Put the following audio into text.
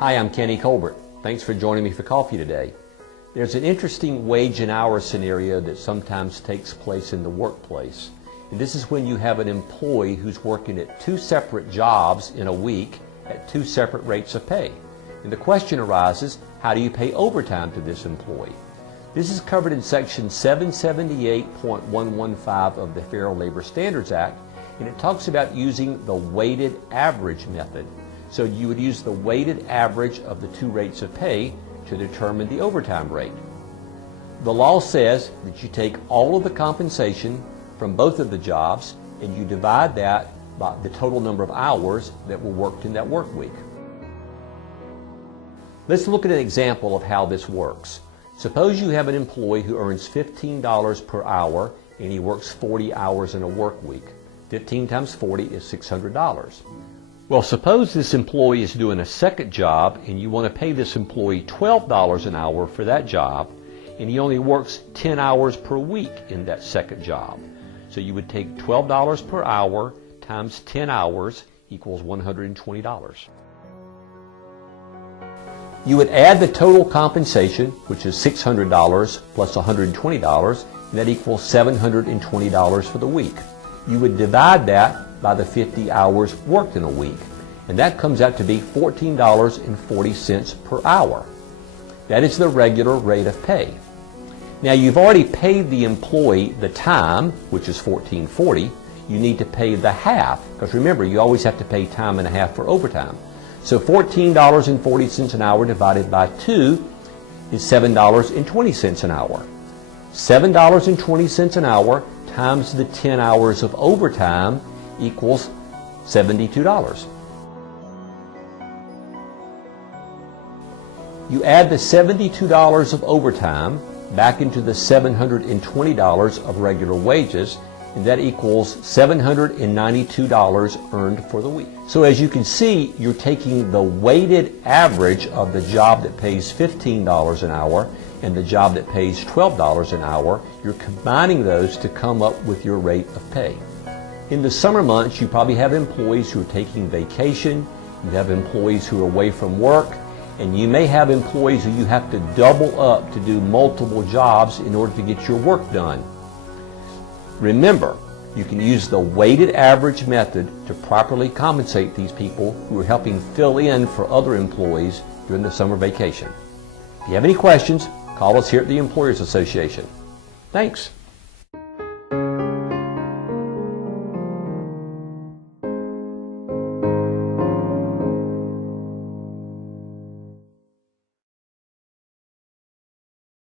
Hi, I'm Kenny Colbert. Thanks for joining me for coffee today. There's an interesting wage and hour scenario that sometimes takes place in the workplace. And this is when you have an employee who's working at two separate jobs in a week at two separate rates of pay. And the question arises, how do you pay overtime to this employee? This is covered in section 778.115 of the Fair Labor Standards Act, and it talks about using the weighted average method. So you would use the weighted average of the two rates of pay to determine the overtime rate. The law says that you take all of the compensation from both of the jobs and you divide that by the total number of hours that were worked in that work week. Let's look at an example of how this works. Suppose you have an employee who earns $15 per hour and he works 40 hours in a work week. 15 times 40 is $600. Well, suppose this employee is doing a second job and you want to pay this employee $12 an hour for that job, and he only works 10 hours per week in that second job. So you would take $12 per hour times 10 hours equals $120. You would add the total compensation, which is $600 plus $120, and that equals $720 for the week. You would divide that by the 50 hours worked in a week, and that comes out to be $14.40 per hour. That is the regular rate of pay. Now you've already paid the employee the time, which is $14.40. You need to pay the half, because remember, you always have to pay time and a half for overtime. So $14.40 an hour divided by 2 is $7.20 an hour. $7.20 an hour times the 10 hours of overtime equals $72. You add the $72 of overtime back into the $720 of regular wages, and that equals $792 earned for the week. So as you can see, you're taking the weighted average of the job that pays $15 an hour and the job that pays $12 an hour. You're combining those to come up with your rate of pay. In the summer months, you probably have employees who are taking vacation, you have employees who are away from work, and you may have employees who you have to double up to do multiple jobs in order to get your work done. Remember, you can use the weighted average method to properly compensate these people who are helping fill in for other employees during the summer vacation. If you have any questions, call us here at the Employers Association. Thanks.